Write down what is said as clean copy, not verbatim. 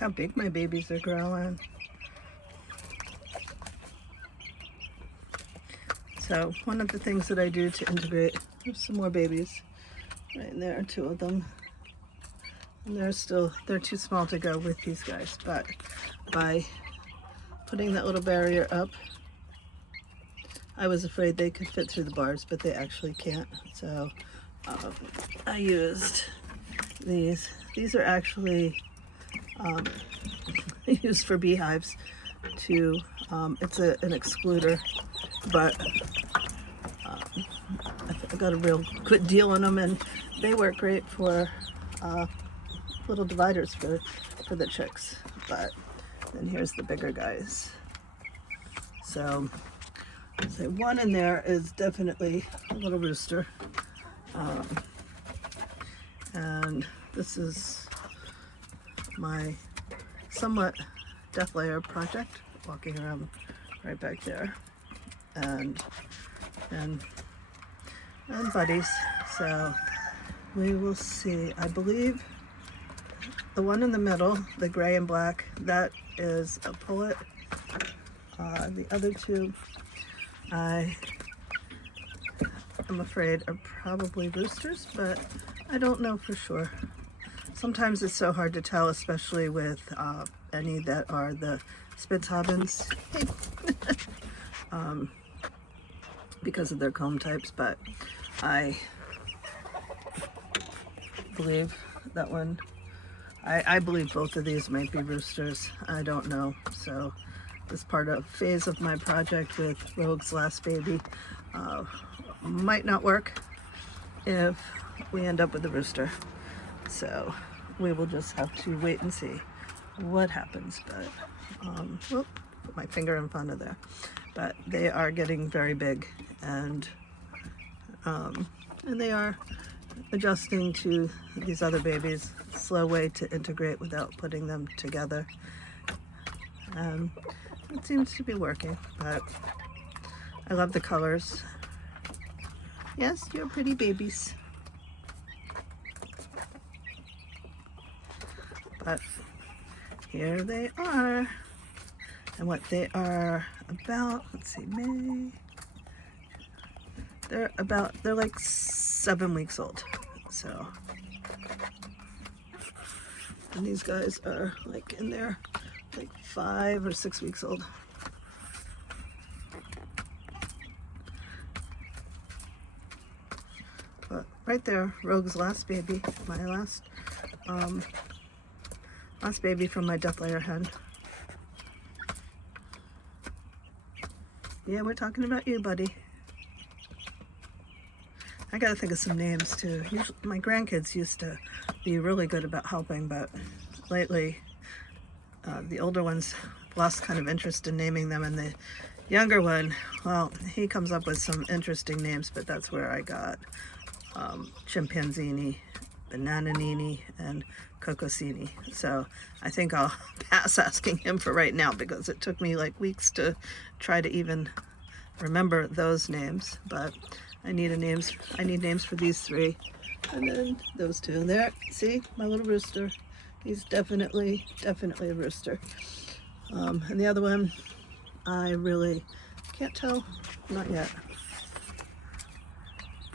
how big my babies are growing. So one of the things that I do to integrate, there's some more babies right in there, 2 of them. And they're too small to go with these guys, but by putting that little barrier up, I was afraid they could fit through the bars, but they actually can't. So I used these. These are actually used for beehives to, it's an excluder, but I got a real good deal on them, and they work great for little dividers for the chicks. But then here's the bigger guys. So one in there is definitely a little rooster. And this is my somewhat Deathlayer project, walking around right back there, and buddies. So we will see. I believe the one in the middle, the gray and black, that is a pullet. The other 2, I'm afraid, are probably roosters, but I don't know for sure. Sometimes it's so hard to tell, especially with any that are the Spitzhabens, because of their comb types, but I believe that one, I believe both of these might be roosters. I don't know. So this phase of my project with Rogue's last baby might not work if we end up with a rooster. So we will just have to wait and see what happens. But put my finger in front of there. But they are getting very big, and they are adjusting to these other babies. Slow way to integrate without putting them together. It seems to be working, but I love the colors. Yes, you're pretty babies. But here they are. And what they are about, let's see, they're like 7 weeks old. So, and these guys are like in there, like 5 or 6 weeks old. But right there, Rogue's last baby, my last baby from my Deathlayer hen. Yeah, we're talking about you, buddy. I gotta think of some names too. Usually, my grandkids used to be really good about helping, but lately the older ones lost kind of interest in naming them, and the younger one, well, he comes up with some interesting names, but that's where I got Chimpanzini, Banananini, and Cocosini. So I think I'll pass asking him for right now, because it took me like weeks to try to even remember those names. But I need names for these 3, and then those 2. And there, see, my little rooster. He's definitely a rooster. And the other one, I really can't tell, not yet.